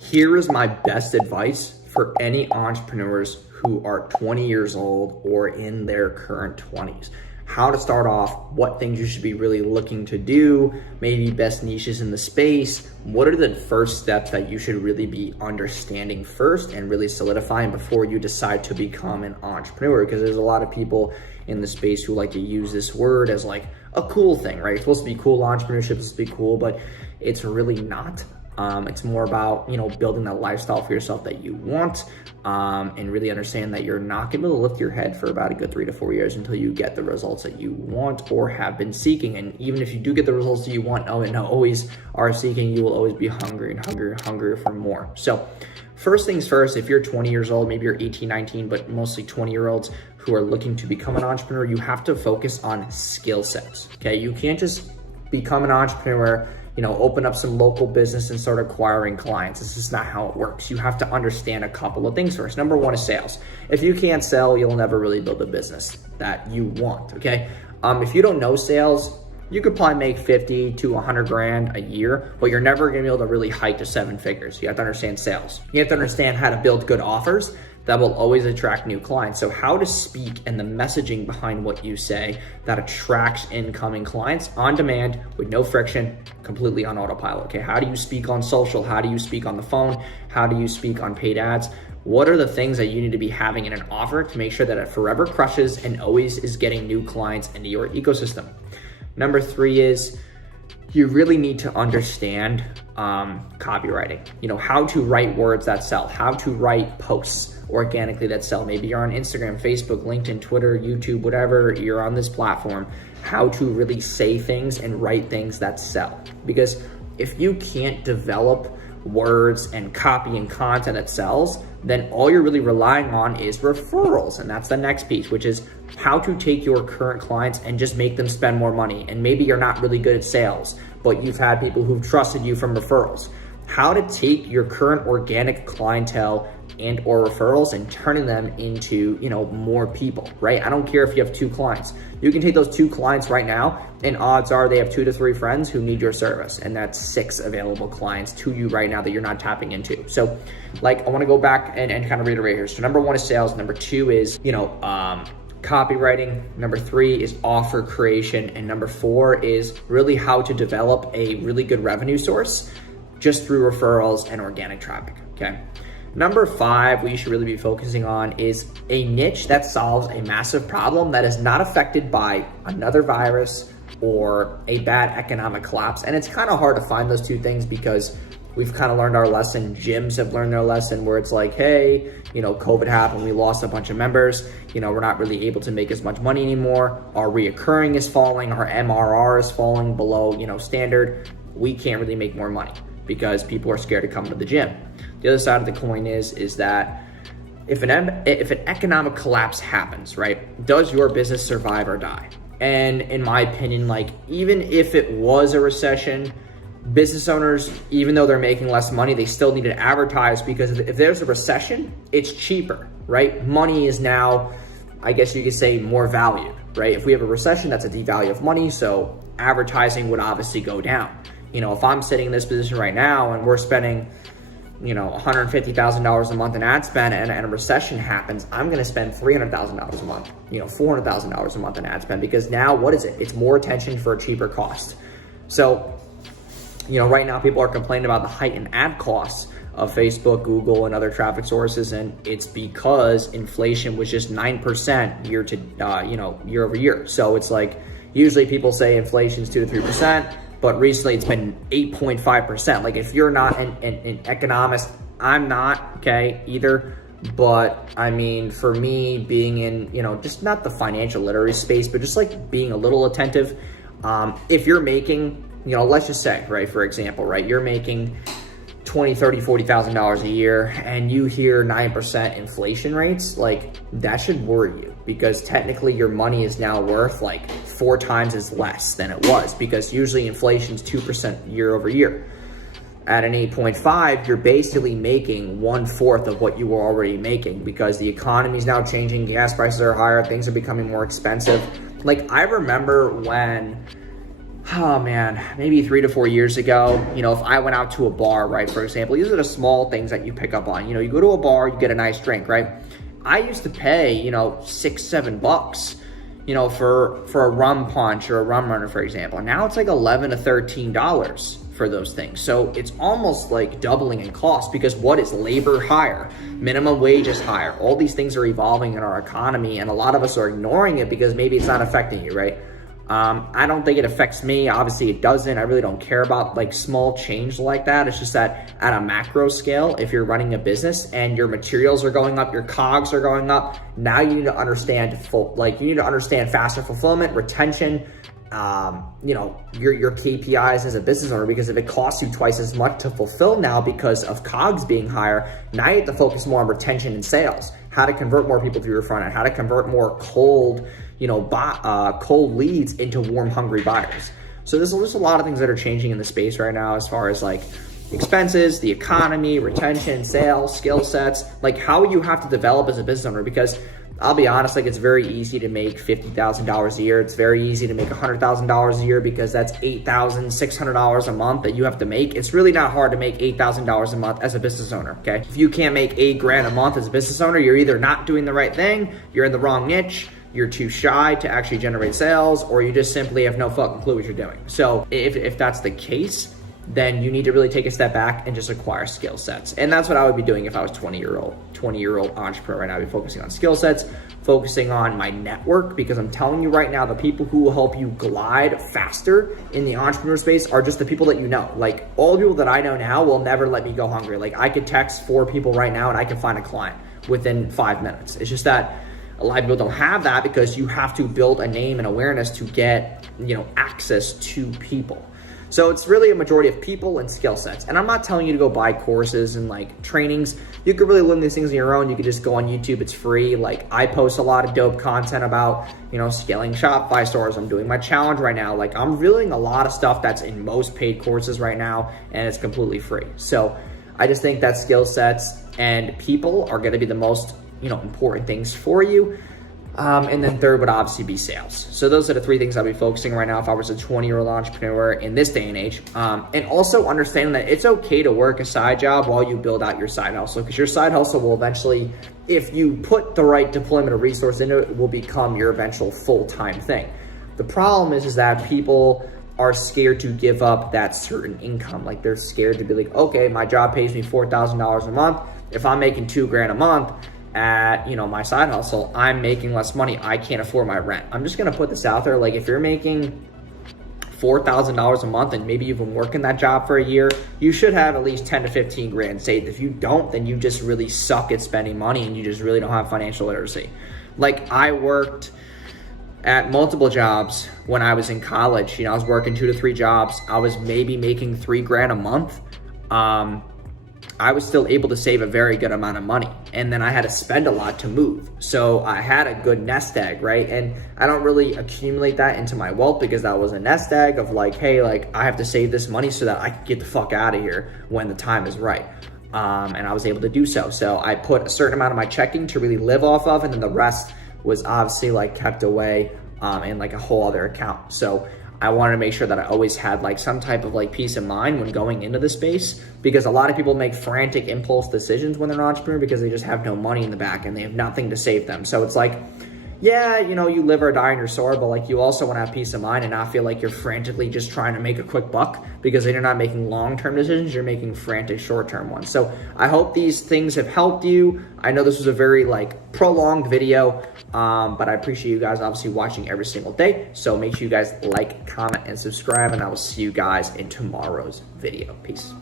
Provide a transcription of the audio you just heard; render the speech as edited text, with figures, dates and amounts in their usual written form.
Here is my best advice for any entrepreneurs who are 20 years old or in their current 20s. How to start off, what things you should be really looking to do, maybe best niches in the space. What are the first steps that you should really be understanding first and really solidifying before you decide to become an entrepreneur? Because there's a lot of people in the space who like to use this word as like a cool thing, right? It's supposed to be cool, entrepreneurship is supposed to be cool, but it's really not. It's more about, building that lifestyle for yourself that you want, and really understand that you're not gonna be able to lift your head for about a good 3 to 4 years until you get the results that you want or have been seeking. And even if you do get the results that you want and always are seeking, you will always be hungry for more. So first things first, if you're 20 years old, maybe you're 18, 19, but mostly 20-year-olds who are looking to become an entrepreneur, you have to focus on skill sets, okay? You can't just become an entrepreneur, open up some local business and start acquiring clients. This is not how it works. You have to understand a couple of things first. Number one is sales. If you can't sell, you'll never really build a business that you want, okay? If you don't know sales, you could probably make 50 to 100 grand a year, but you're never gonna be able to really hike to 7 figures. You have to understand sales. You have to understand how to build good offers that will always attract new clients. So how to speak and the messaging behind what you say that attracts incoming clients on demand with no friction, completely on autopilot, okay? How do you speak on social? How do you speak on the phone? How do you speak on paid ads? What are the things that you need to be having in an offer to make sure that it forever crushes and always is getting new clients into your ecosystem? Number 3 is you really need to understand copywriting, how to write words that sell, how to write posts organically that sell. Maybe you're on Instagram, Facebook, LinkedIn, Twitter, YouTube, whatever, you're on this platform, how to really say things and write things that sell. Because if you can't develop words and copy and content that sells, then all you're really relying on is referrals. And that's the next piece, which is how to take your current clients and just make them spend more money. And maybe you're not really good at sales, but you've had people who've trusted you from referrals. How to take your current organic clientele and or referrals and turning them into, more people, right? I don't care if you have 2 clients. You can take those 2 clients right now and odds are they have 2 to 3 friends who need your service. And that's 6 available clients to you right now that you're not tapping into. So I wanna go back and kind of reiterate here. So number 1 is sales. Number 2 is, copywriting. Number 3 is offer creation. And number 4 is really how to develop a really good revenue source just through referrals and organic traffic, okay? Number 5, what you should really be focusing on is a niche that solves a massive problem that is not affected by another virus or a bad economic collapse. And it's kind of hard to find those 2 things because we've kind of learned our lesson. Gyms have learned their lesson where it's like, hey, COVID happened, we lost a bunch of members. We're not really able to make as much money anymore. Our reoccurring is falling, our MRR is falling below, standard. We can't really make more money because people are scared to come to the gym. The other side of the coin is that if an economic collapse happens, right, does your business survive or die? And in my opinion, even if it was a recession, business owners, even though they're making less money, they still need to advertise because if there's a recession, it's cheaper, right? Money is now, I guess you could say, more valued, right? If we have a recession, that's a devalue of money, so advertising would obviously go down. If I'm sitting in this position right now and we're spending, $150,000 a month in ad spend and a recession happens, I'm going to spend $300,000 a month, $400,000 a month in ad spend because now what is it? It's more attention for a cheaper cost. So, right now people are complaining about the heightened ad costs of Facebook, Google, and other traffic sources, and it's because inflation was just 9% year over year. So it's usually people say inflation is 2 to 3%. But recently it's been 8.5%. If you're not an economist, I'm not, okay, either. But I mean, for me, being in, just not the financial literacy space, but just being a little attentive. If you're making, let's just say, right, for example, right, you're making $20,000, $30,000, $40,000 a year and you hear 9% inflation rates, that should worry you because technically your money is now worth 4 times as less than it was because usually inflation is 2% year over year. At an 8.5, you're basically making 1/4 of what you were already making because the economy is now changing, gas prices are higher, things are becoming more expensive. I remember when oh man, maybe 3 to 4 years ago, you know, if I went out to a bar, right, for example, these are the small things that you pick up on. You know, you go to a bar, you get a nice drink, right? I used to pay, you know, $6-7, you know, for a rum punch or a rum runner, for example. Now it's like $11 to $13 for those things. So it's almost like doubling in cost, because what is labor higher? Minimum wage is higher. All these things are evolving in our economy, and a lot of us are ignoring it because maybe it's not affecting you, right? I don't think it affects me. Obviously it doesn't. I really don't care about like small change like that. It's just that at a macro scale, if you're running a business and your materials are going up, your COGS are going up, now you need to understand faster fulfillment, retention, you know, your KPIs as a business owner, because if it costs you twice as much to fulfill now because of COGS being higher, now you have to focus more on retention and sales, how to convert more people to your front end, how to convert more cold leads into warm, hungry buyers. So there's a lot of things that are changing in the space right now, as far as like expenses, the economy, retention, sales, skill sets, like how you have to develop as a business owner. Because I'll be honest, like it's very easy to make $50,000 a year. It's very easy to make $100,000 a year, because that's $8,600 a month that you have to make. It's really not hard to make $8,000 a month as a business owner, okay? If you can't make $8,000 a month as a business owner, you're either not doing the right thing, you're in the wrong niche, you're too shy to actually generate sales, or you just simply have no fucking clue what you're doing. So if that's the case, then you need to really take a step back and just acquire skill sets. And that's what I would be doing if I was 20-year-old entrepreneur right now. I'd be focusing on skill sets, focusing on my network, because I'm telling you right now, the people who will help you glide faster in the entrepreneur space are just the people that you know. Like all the people that I know now will never let me go hungry. Like I could text 4 people right now and I can find a client within 5 minutes. It's just that a lot of people don't have that, because you have to build a name and awareness to get, you know, access to people. So it's really a majority of people and skill sets. And I'm not telling you to go buy courses and like trainings. You could really learn these things on your own. You could just go on YouTube, it's free. Like I post a lot of dope content about, you know, scaling Shopify stores. I'm doing my challenge right now. Like I'm revealing a lot of stuff that's in most paid courses right now, and it's completely free. So I just think that skill sets and people are gonna be the most, you know, important things for you. And then third would obviously be sales. So those are the 3 things I'll be focusing right now if I was a 20-year-old entrepreneur in this day and age. And also understanding that it's okay to work a side job while you build out your side hustle, because your side hustle will eventually, if you put the right deployment of resource into it, will become your eventual full-time thing. The problem is that people are scared to give up that certain income. Like they're scared to be like, okay, my job pays me $4,000 a month. If I'm making $2,000 a month at, you know, my side hustle, I'm making less money. I can't afford my rent. I'm just gonna put this out there. Like if you're making $4,000 a month and maybe you've been working that job for a year, you should have at least 10 to 15 grand saved. If you don't, then you just really suck at spending money and you just really don't have financial literacy. Like I worked at multiple jobs when I was in college. You know, I was working 2 to 3 jobs. I was maybe making $3,000 a month. I was still able to save a very good amount of money. And then I had to spend a lot to move. So I had a good nest egg, right? And I don't really accumulate that into my wealth, because that was a nest egg of like, hey, like I have to save this money so that I can get the fuck out of here when the time is right. And I was able to do so. So I put a certain amount of my checking to really live off of, and then the rest was obviously like kept away in like a whole other account. So I wanted to make sure that I always had like some type of like peace of mind when going into the space, because a lot of people make frantic impulse decisions when they're an entrepreneur because they just have no money in the back and they have nothing to save them. So it's like, yeah, you know, you live or die on your sword, but like you also want to have peace of mind and not feel like you're frantically just trying to make a quick buck, because then you're not making long-term decisions, you're making frantic short-term ones. So I hope these things have helped you. I know this was a very like prolonged video, but I appreciate you guys obviously watching every single day. So make sure you guys like, comment, and subscribe, and I will see you guys in tomorrow's video. Peace.